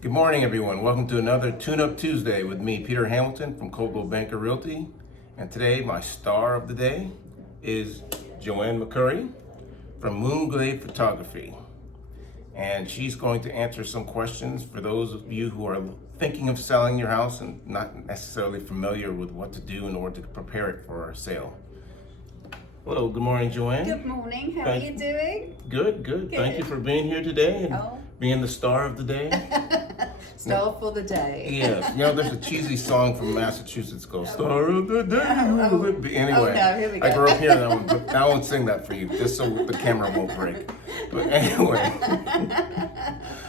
Good morning, everyone. Welcome to another Tune Up Tuesday with me, Peter Hamilton from Coldwell Banker Realty. And today, my star of the day is Joanne McCurry from Moonglade Photography. And she's going to answer some questions for those of you who are thinking of selling your house and not necessarily familiar with what to do in order to prepare it for a sale. Hello, good morning, Joanne. Good morning. How are you doing? Good. Thank you for being here today and being the star of the day. Star for the day. Yes, there's a cheesy song from Massachusetts called "Star of the Day." Anyway, no, here we go. I grew up here, and I won't sing that for you, just so the camera won't break. But anyway,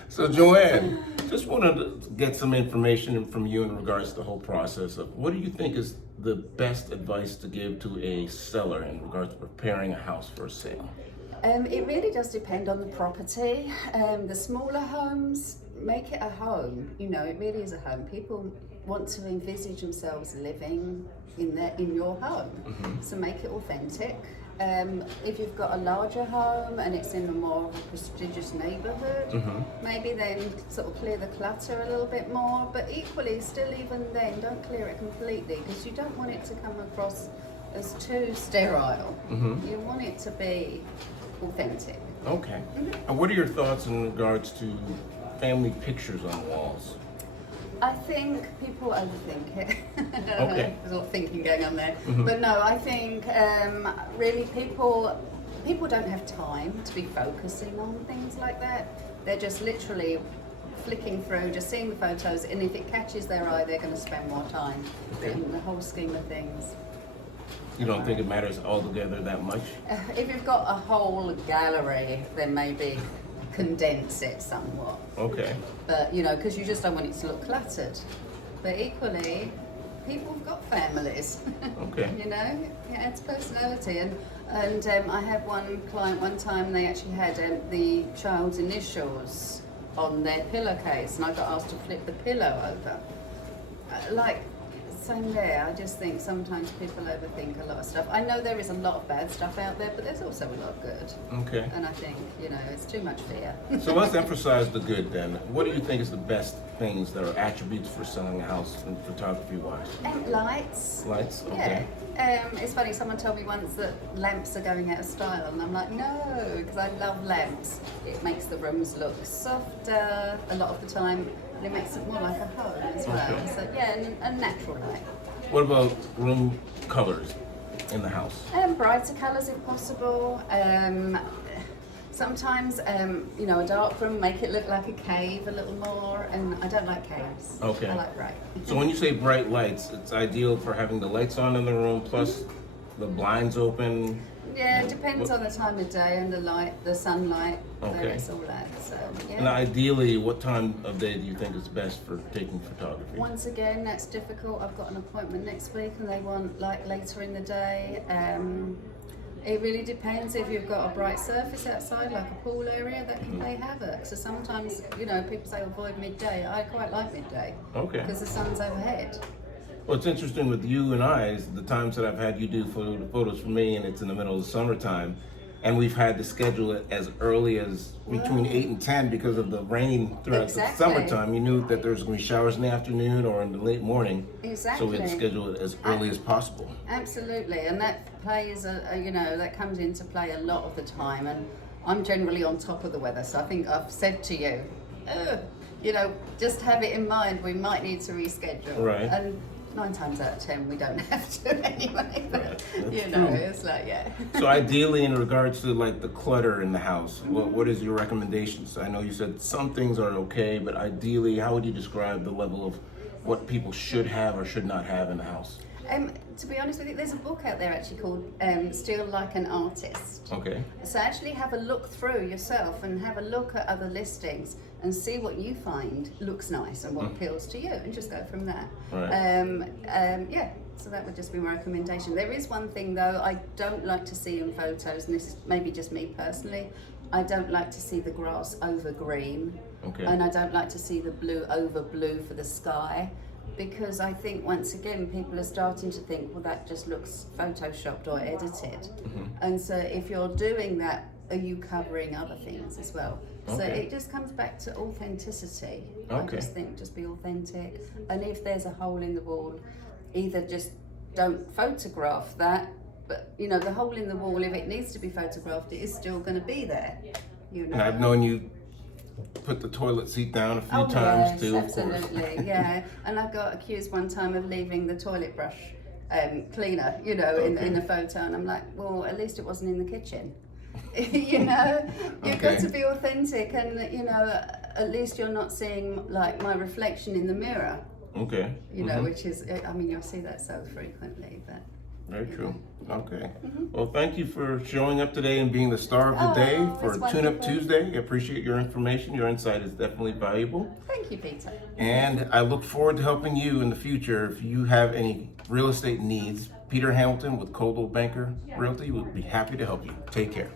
so Joanne, just wanted to get some information from you in regards to the whole process of what do you think is the best advice to give to a seller in regards to preparing a house for a sale? It really does depend on the property. The smaller homes, make it a home. It really is a home. People want to envisage themselves living in your home, so make it authentic. If you've got a larger home and it's in a more prestigious neighbourhood, maybe then sort of clear the clutter a little bit more. But equally, still even then, don't clear it completely because you don't want it to come across as too sterile. You want it to be authentic. Okay. And what are your thoughts in regards to family pictures on walls? I think people overthink it. Okay. There's a lot of thinking going on there. But no, I think really people don't have time to be focusing on things like that. They're just literally flicking through, just seeing the photos, and if it catches their eye, they're going to spend more time. But in the whole scheme of things, You don't think it matters altogether that much? if you've got a whole gallery, then maybe condense it somewhat. Okay. But because you just don't want it to look cluttered. But equally, people have got families. Okay. It adds personality. And I had one client one time. They actually had the child's initials on their pillowcase, and I got asked to flip the pillow over. Same there. I just think sometimes people overthink a lot of stuff. I know there is a lot of bad stuff out there, but there's also a lot of good. Okay. And I think, it's too much fear. So let's emphasize the good then. What do you think is the best things that are attributes for selling a house and photography-wise? Lights. Lights? Okay. Yeah. It's funny, someone told me once that lamps are going out of style, and I'm like, no, because I love lamps. It makes the rooms look softer a lot of the time, and it makes it more like a home as well. Okay. So, yeah, and a natural light. What about room colors in the house? Brighter colours if possible. Sometimes, a dark room, make it look like a cave a little more, and I don't like caves. Okay. I like bright. So when you say bright lights, it's ideal for having the lights on in the room plus the blinds open. Yeah, it depends on the time of day and the sunlight, Okay. where it's all at. So, yeah. And ideally, what time of day do you think is best for taking photography? Once again, that's difficult. I've got an appointment next week and they want later in the day. It really depends. If you've got a bright surface outside, like a pool area, that can play havoc. So sometimes, people say avoid midday. I quite like midday. Okay. Because the sun's overhead. Well, it's interesting with you and I is the times that I've had you do photos for me, and it's in the middle of the summertime, and we've had to schedule it as early as between 8 and 10 because of the rain throughout the summertime. You knew that there was going to be showers in the afternoon or in the late morning. Exactly. So we had to schedule it as early as possible. Absolutely, and that plays that comes into play a lot of the time. And I'm generally on top of the weather, so I think I've said to you, just have it in mind. We might need to reschedule. Right. And 9 times out of 10 we don't have to anyway. But, Right. it's like So ideally, in regards to like the clutter in the house, what is your recommendations? I know you said some things are okay, but ideally, how would you describe the level of what people should have or should not have in the house? To be honest with you, there's a book out there actually called Still Like an Artist. Okay. So actually have a look through yourself and have a look at other listings and see what you find looks nice and what appeals to you, and just go from there. Right. So that would just be my recommendation. There is one thing though I don't like to see in photos, and this is maybe just me personally. I don't like to see the grass over green. Okay. And I don't like to see the blue over blue for the sky. Because I think once again people are starting to think, well, that just looks photoshopped or edited. And so if you're doing that, are you covering other things as well? So Okay. it just comes back to authenticity. Okay. I just think just be authentic. And if there's a hole in the wall, either just don't photograph that, but you know, the hole in the wall, if it needs to be photographed, it is still going to be there. You know. And I've known you put the toilet seat down a few times yes, too, of absolutely, course. yeah. And I got accused one time of leaving the toilet brush cleaner, you know, in a photo, and I'm like, well, at least it wasn't in the kitchen. You know, you've got Okay. to be authentic, and you know, at least you're not seeing like my reflection in the mirror. Okay. You know, which is, I mean, you'll see that so frequently, but. Very you true. know. Okay. Well, thank you for showing up today and being the star of the day for it's Tune Up wonderful. Tuesday. I appreciate your information. Your insight is definitely valuable. Thank you, Peter. And I look forward to helping you in the future. If you have any real estate needs, Peter Hamilton with Coldwell Banker Realty will be happy to help you. Take care.